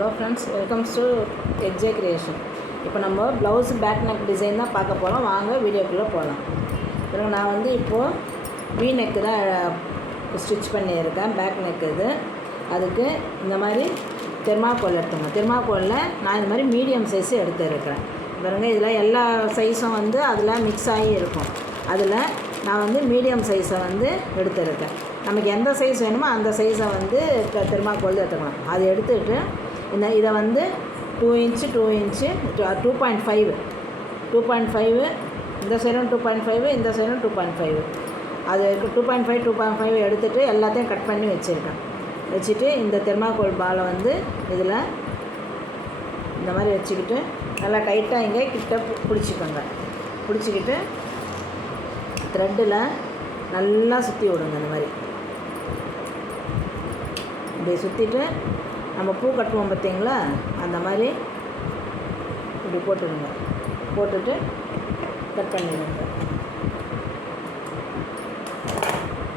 Hello friends, welcomes to எக்ஜே creation. இப்போ நம்ம ப்ளவுஸ் பேக் நெக் டிசைன் தான் பார்க்க போகிறோம். வாங்க வீடியோக்குள்ளே போகலாம். பிறகு நான் வந்து இப்போது வீ நெக்கு தான் ஸ்டிச் பண்ணியிருக்கேன். பேக் நெக் இது. அதுக்கு இந்த மாதிரி தெர்மாக்கோல் எடுத்துங்க. தெர்மாக்கோலில் நான் இந்த மாதிரி மீடியம் சைஸு எடுத்துருக்கிறேன். பாருங்க, இதில் எல்லா சைஸும் வந்து அதில் மிக்ஸ் ஆகி இருக்கும். அதில் நான் வந்து மீடியம் சைஸை வந்து எடுத்துருக்கேன். நமக்கு எந்த சைஸ் வேணுமோ அந்த சைஸை வந்து தெர்மாக்கோல் எடுத்துக்கலாம். அது எடுத்துக்கிட்டு இதை வந்து 2 இன்ச்சு 2 இன்ச்சு 2.5 இந்த சைடும் 2.5 இந்த சைடும் 2.5 அது 2.5 எடுத்துகிட்டு எல்லாத்தையும் கட் பண்ணி வச்சுட்டு இந்த தெர்மாக்கோல் பாலை வந்து இதில் இந்த மாதிரி வச்சுக்கிட்டு நல்லா டைட்டாக இங்கே கிட்ட பிடிச்சிக்கோங்க. பிடிச்சிக்கிட்டு த்ரெட்டில் நல்லா சுற்றி விடுங்க. இந்த மாதிரி இப்படி சுற்றிட்டு நம்ம பூ கட்டுவோம் பார்த்தீங்களா, அந்த மாதிரி இப்படி போட்டுடுங்க. போட்டுட்டு கட் பண்ணிடுங்க.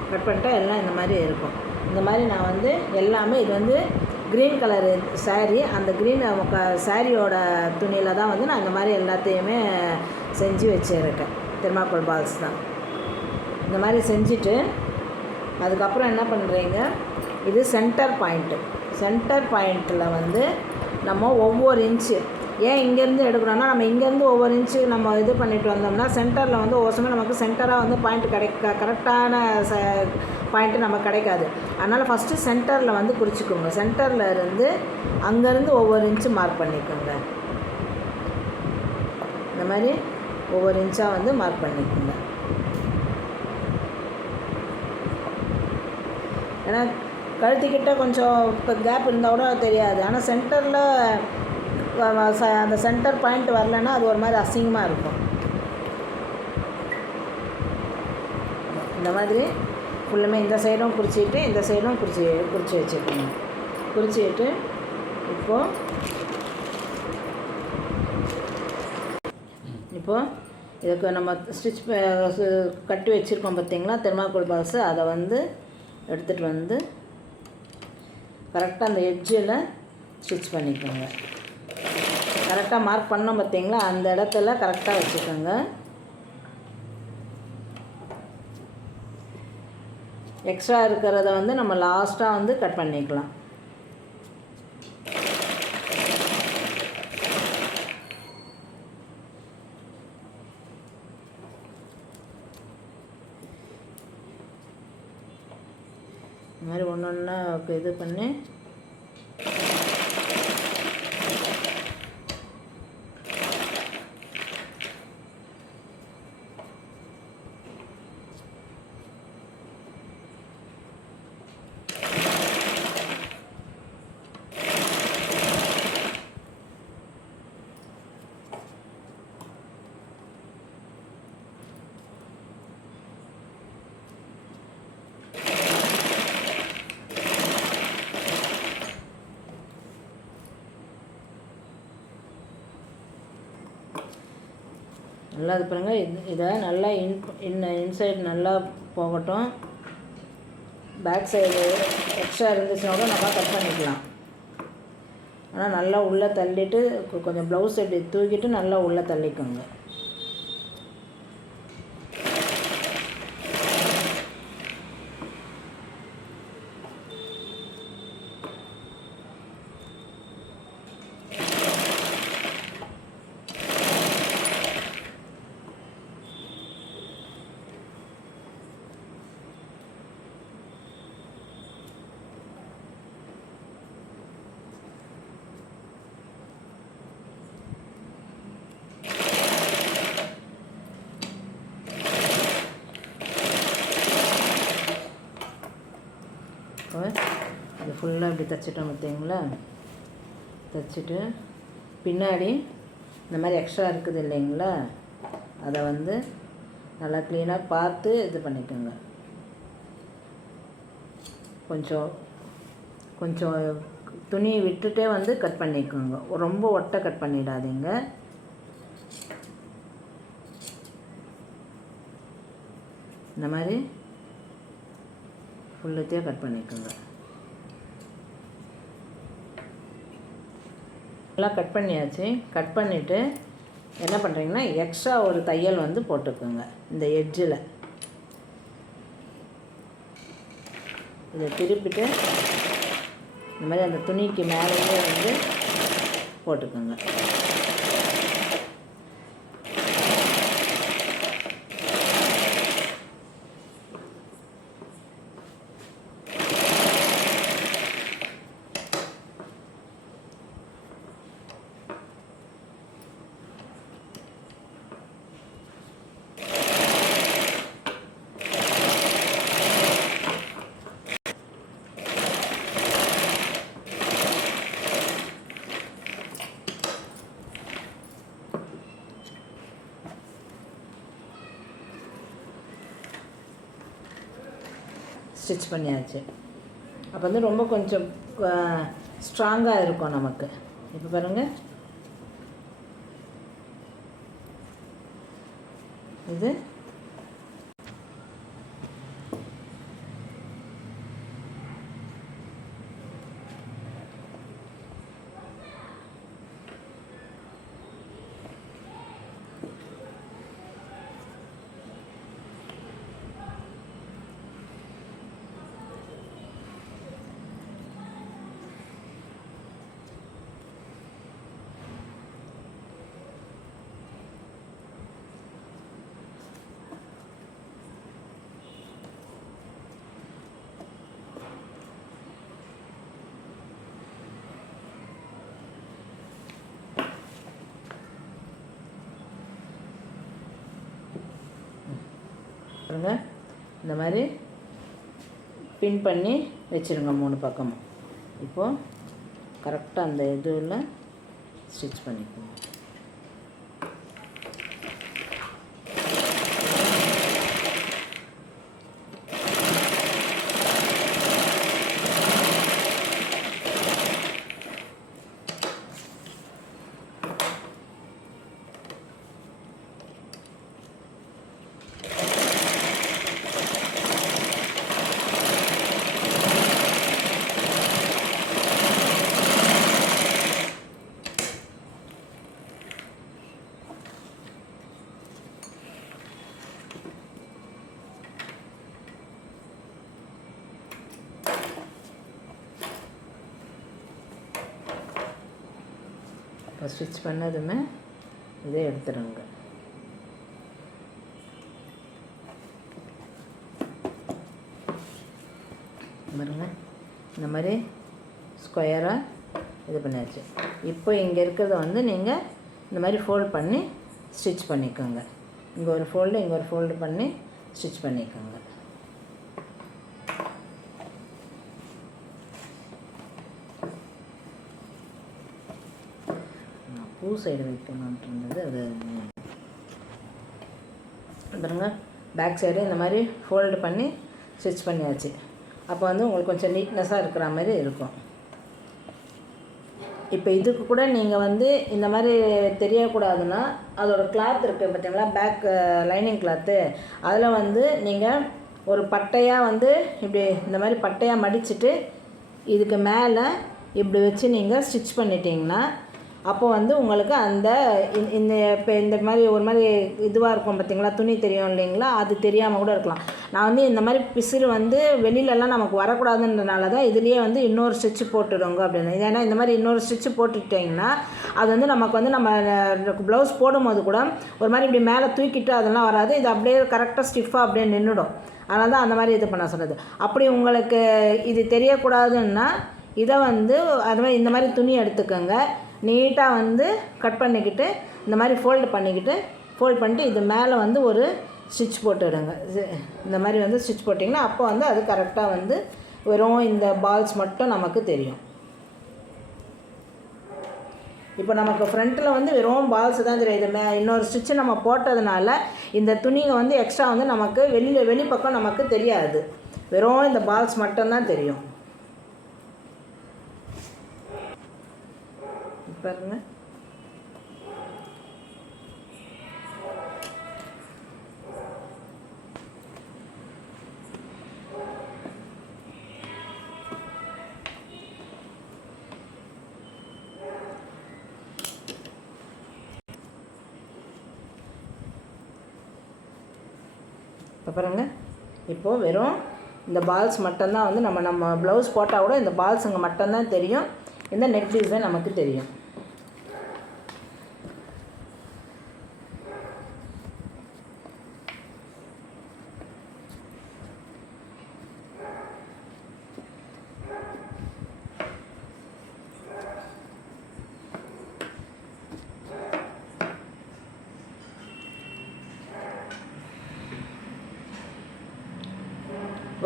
கட் பண்ணிட்டா எல்லாம் இந்த மாதிரி இருக்கும். இந்த மாதிரி நான் வந்து எல்லாமே இது வந்து க்ரீன் கலரு சாரீ. அந்த க்ரீன் சாரியோட துணியில் தான் வந்து நான் இந்த மாதிரி எல்லாத்தையுமே செஞ்சு வச்சுருக்கேன். தெர்மாக்கோல் பால்ஸ் தான். இந்த மாதிரி செஞ்சுட்டு அதுக்கப்புறம் என்ன பண்ணுறீங்க, இது சென்டர் பாயிண்ட்டில் வந்து நம்ம ஒவ்வொரு இன்ச்சு ஏன் இங்கேருந்து எடுக்கணும்னா, நம்ம இங்கேருந்து ஒவ்வொரு இன்ச்சு நம்ம இது பண்ணிட்டு வந்தோம்னா சென்டரில் வந்து ஒவ்வொரு சமயம் நமக்கு சென்டராக வந்து பாயிண்ட் கரெக்டான பாயிண்ட்டு நமக்கு கிடைக்காது. அதனால் ஃபஸ்ட்டு சென்டரில் வந்து குறிச்சிக்கோங்க. சென்டரில் இருந்து அங்கேருந்து ஒவ்வொரு இன்ச்சு மார்க் பண்ணிக்கோங்க. இந்த மாதிரி ஒவ்வொரு இன்ச்சாக வந்து மார்க் பண்ணிக்கோங்க. ஏன்னா கழுத்துக்கிட்ட கொஞ்சம் இப்போ கேப் இருந்தால் கூட தெரியாது. ஆனால் சென்டரில் அந்த சென்டர் பாயிண்ட் வரலைன்னா அது ஒரு மாதிரி அசிங்கமாக இருக்கும். இந்த மாதிரி ஃபுல்லுமே இந்த சைடும் குறிச்சிட்டு இந்த சைடும் குறிச்சி வச்சுக்கோங்க. குறிச்சிட்டு இப்போது இதுக்கு நம்ம ஸ்டிச் கட்டி வச்சுருக்கோம் பார்த்தீங்களா தெர்மாக்கோல் பால்ஸு, அதை வந்து எடுத்துகிட்டு வந்து கரெக்டாக அந்த எட்ஜில் ஸ்டிச் பண்ணிக்கோங்க. கரெக்டாக மார்க் பண்ணோம் பார்த்தீங்களா, அந்த இடத்துல கரெக்டாக வச்சுக்கோங்க. எக்ஸ்ட்ரா இருக்கிறத வந்து நம்ம லாஸ்ட்டாக வந்து கட் பண்ணிக்கலாம். இந்த மாதிரி ஒன்று ஒன்றா இது பண்ணி நல்லா இது பண்ணுங்கள். இதை நல்லா இன்சைடு நல்லா போகட்டும். பேக் சைடு எக்ஸ்ட்ரா இருந்துச்சுன்னா கூட நம்ம கட் பண்ணிக்கலாம். ஆனால் நல்லா உள்ளே தள்ளிட்டு கொஞ்சம் ப்ளவுஸ் இப்படி தூக்கிட்டு நல்லா உள்ளே தள்ளிக்கோங்க. அது ஃபுல்லாக இப்படி தைச்சிட்டோம் பார்த்தீங்களா. தைச்சிட்டு பின்னாடி இந்த மாதிரி எக்ஸ்ட்ரா இருக்குது இல்லைங்களா, அதை வந்து நல்லா க்ளீனாக பார்த்து இது பண்ணிக்கோங்க. கொஞ்சம் துணியை விட்டுட்டே வந்து கட் பண்ணிக்கோங்க. ரொம்ப ஒட்டை கட் பண்ணிடாதீங்க. இந்த மாதிரி ஃபுல்லத்தையும் கட் பண்ணிக்கோங்க. எல்லாம் கட் பண்ணியாச்சு. கட் பண்ணிவிட்டு என்ன பண்ணுறீங்கன்னா எக்ஸ்ட்ரா ஒரு தையல் வந்து போட்டுக்கோங்க. இந்த எட்ஜில் இதை திருப்பிட்டு இந்த மாதிரி அந்த துணிக்கு மேலேயே வந்து போட்டுக்கோங்க. ஸ்டிச் பண்ணியாச்சு. அப்போ வந்து ரொம்ப கொஞ்சம் ஸ்ட்ராங்காக இருக்கும் நமக்கு. இப்போ பாருங்கள், இது இந்த மாதிரி பின் பண்ணி வச்சுருங்க 3 பக்கமும். இப்போது கரெக்டாக அந்த இதில் ஸ்டிச் பண்ணிக்கோங்க. இப்போ ஸ்டிச் பண்ணதுமே இதை எடுத்துடுங்க. பாருங்க, இந்த மாதிரி ஸ்கொயராக இது பண்ணியாச்சு. இப்போ இங்கே இருக்கிறத வந்து நீங்கள் இந்த மாதிரி ஃபோல்ட் பண்ணி ஸ்டிச் பண்ணிக்கோங்க. இங்கே ஒரு ஃபோல்டு, இங்கே ஒரு ஃபோல்டு பண்ணி ஸ்டிச் பண்ணிக்கோங்க. பூ சைடு வைக்கணுன்ட்டு இருந்தது, அது பாருங்க. பேக் சைடு இந்த மாதிரி ஃபோல்டு பண்ணி ஸ்டிச் பண்ணியாச்சு. அப்போ வந்து உங்களுக்கு கொஞ்சம் நீட்னஸாக இருக்கிற மாதிரி இருக்கும். இப்போ இதுக்கு கூட நீங்கள் வந்து இந்த மாதிரி தெரியக்கூடாதுன்னா அதோடய கிளாத் இருக்குது பார்த்தீங்களா, பேக் லைனிங் கிளாத்து, அதில் வந்து நீங்கள் ஒரு பட்டையாக வந்து இப்படி இந்த மாதிரி பட்டையாக மடிச்சுட்டு இதுக்கு மேலே இப்படி வச்சு நீங்கள் ஸ்டிச் பண்ணிட்டீங்கன்னா அப்போ வந்து உங்களுக்கு அந்த இந்த இப்போ இந்த மாதிரி ஒரு மாதிரி இதுவாக இருக்கும் பார்த்தீங்களா, துணி தெரியும் இல்லைங்களா, அது தெரியாமல் கூட இருக்கலாம். நான் வந்து இந்த மாதிரி பிசிறு வந்து வெளியிலலாம் நமக்கு வரக்கூடாதுன்றனால தான் இதுலேயே வந்து இன்னொரு ஸ்டிச்சு போட்டுடுங்க அப்படின்னு. ஏன்னா இந்த மாதிரி இன்னொரு ஸ்டிச்சு போட்டுட்டிங்கன்னா அது வந்து நமக்கு வந்து நம்ம ப்ளவுஸ் போடும்போது கூட ஒரு மாதிரி இப்படி மேலே தூக்கிட்டு அதெல்லாம் வராது. இது அப்படியே கரெக்டாக ஸ்டிஃபாக அப்படியே நின்றுடும். அதனால தான் அந்த மாதிரி இது பண்ண சொல்கிறது. அப்படி உங்களுக்கு இது தெரியக்கூடாதுன்னா இதை வந்து அது மாதிரி இந்த மாதிரி துணி எடுத்துக்கோங்க. நீட்டாக வந்து கட் பண்ணிக்கிட்டு இந்த மாதிரி ஃபோல்டு பண்ணிவிட்டு இது மேலே வந்து ஒரு ஸ்டிச் போட்டுவிடுங்க. இந்த மாதிரி வந்து ஸ்டிச் போட்டிங்கன்னா அப்போ வந்து அது கரெக்டாக வந்து வெறும் இந்த பால்ஸ் மட்டும் நமக்கு தெரியும். இப்போ நமக்கு ஃப்ரண்ட்டில் வந்து வெறும் பால்ஸ் தான் தெரியும். இது இன்னொரு ஸ்டிச்சு நம்ம போட்டதுனால இந்த துணியை வந்து எக்ஸ்ட்ரா வந்து நமக்கு வெளிப்பக்கம் நமக்கு தெரியாது. வெறும் இந்த பால்ஸ் மட்டும்தான் தெரியும். பாருங்க, இப்போ பாருங்கள், இப்போது வெறும் இந்த பால்ஸ் மட்டும்தான் வந்து நம்ம ப்ளவுஸ் போட்டால் கூட இந்த பால்ஸுங்க மட்டும்தான் தெரியும். இந்த நெக் டிசைன் நமக்கு தெரியும்.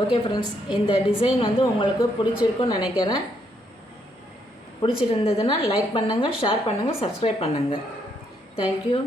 ஓகே ஃப்ரெண்ட்ஸ், இந்த டிசைன் வந்து உங்களுக்கு பிடிச்சிருக்குன்னு நினைக்கிறேன். பிடிச்சிருந்ததுன்னா லைக் பண்ணுங்கள், ஷேர் பண்ணுங்கள், சப்ஸ்கிரைப் பண்ணுங்கள். தேங்க்யூ.